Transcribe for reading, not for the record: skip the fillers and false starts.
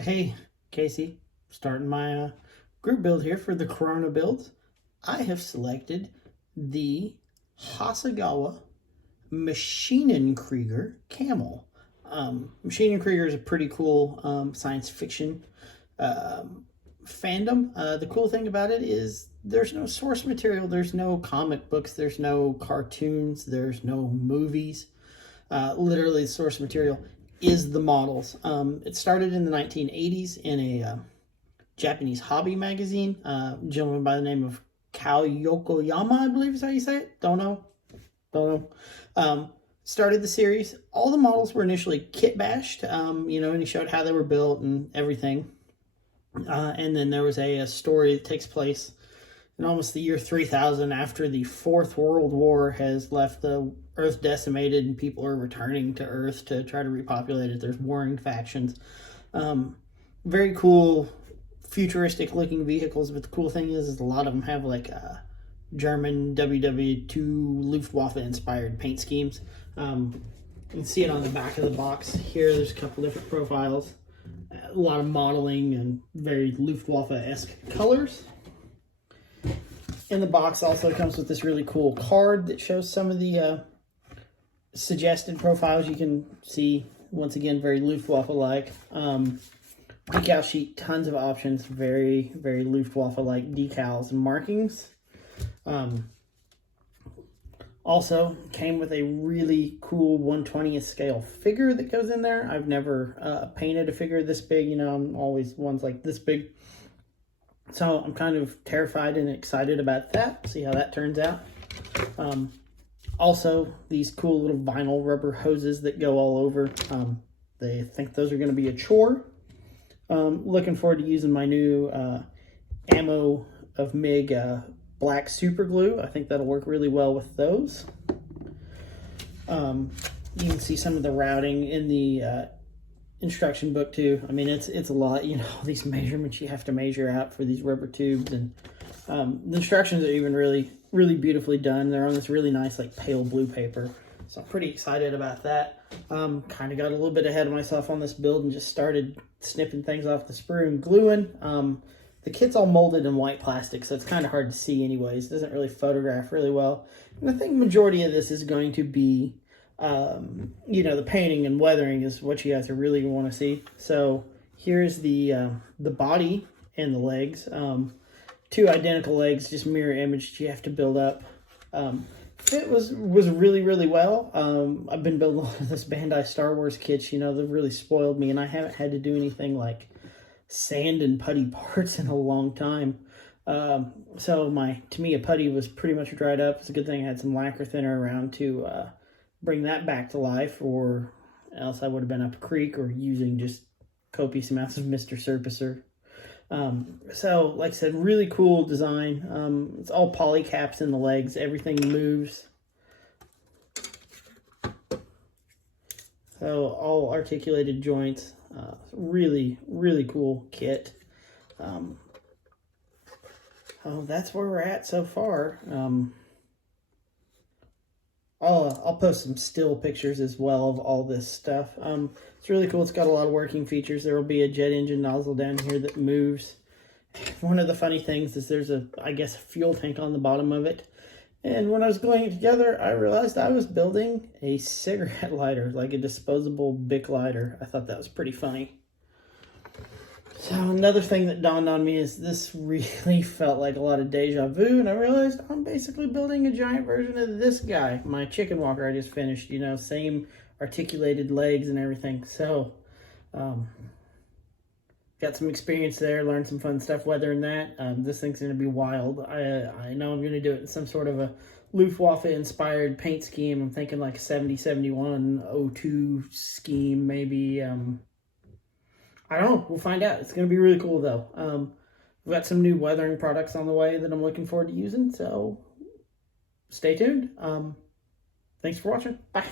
Hey, Casey, starting my group build here for the Corona builds. I have selected the Hasegawa Maschinenkrieger Camel. Maschinenkrieger is a pretty cool science fiction fandom. The cool thing about it is there's no source material, there's no comic books, there's no cartoons, there's no movies. Literally, the source material is the models. It started in the 1980s in a Japanese hobby magazine. A gentleman by the name of Kao Yokoyama, I believe is how you say it. Don't know. Started the series. All the models were initially kit bashed, and he showed how they were built and everything. And then there was a story that takes place in almost the year 3000 after the Fourth World War has left the Earth decimated and people are returning to Earth to try to repopulate it. There's warring factions. Very cool, futuristic looking vehicles, but the cool thing is a lot of them have like German WW2 Luftwaffe inspired paint schemes. You can see it on the back of the box here. There's a couple different profiles, a lot of modeling and very Luftwaffe-esque colors. In the box also comes with this really cool card that shows some of the suggested profiles. You can see, once again, very Luftwaffe-like. Decal sheet, tons of options, very, very Luftwaffe-like decals and markings. Also came with a really cool 1/20th scale figure that goes in there. I've never painted a figure this big. I'm always ones like this big. So I'm kind of terrified and excited about that. See how that turns out. Also, these cool little vinyl rubber hoses that go all over. They think those are going to be a chore. Looking forward to using my new ammo of MIG black super glue. I think that'll work really well with those. You can see some of the routing in the instruction book too. I mean, it's a lot, these measurements you have to measure out for these rubber tubes, and the instructions are even really beautifully done. They're on this really nice like pale blue paper, so I'm pretty excited about that. Kind of got a little bit ahead of myself on this build and just started snipping things off the sprue and gluing. The kit's all molded in white plastic, so it's kind of hard to see anyways. It doesn't really photograph really well, and I think the majority of this is going to be the painting and weathering is what you guys are really going to want to see. So here's the body and the legs. Two identical legs, just mirror image you have to build up. Fit was really well. I've been building a lot of this Bandai Star Wars kits. They've really spoiled me, and I haven't had to do anything like sand and putty parts in a long time. So my Tamiya putty was pretty much dried up. It's a good thing I had some lacquer thinner around to bring that back to life, or else I would have been up a creek or using just copious amounts of Mr. Surfacer. So like I said, really cool design. It's all poly caps in the legs. Everything moves. So all articulated joints. Really cool kit. That's where we're at so far. I'll post some still pictures as well of all this stuff. It's really cool. It's got a lot of working features. There will be a jet engine nozzle down here that moves. One of the funny things is there's a fuel tank on the bottom of it. And when I was gluing it together, I realized I was building a cigarette lighter, like a disposable Bic lighter. I thought that was pretty funny. So another thing that dawned on me is this really felt like a lot of deja vu, and I realized I'm basically building a giant version of this guy, my chicken walker I just finished, same articulated legs and everything. So, got some experience there, learned some fun stuff weathering that. This thing's going to be wild. I know I'm going to do it in some sort of a Luftwaffe-inspired paint scheme. I'm thinking like a 70-71 02 scheme, maybe. I don't know. We'll find out. It's going to be really cool, though. We've got some new weathering products on the way that I'm looking forward to using, so stay tuned. Thanks for watching. Bye.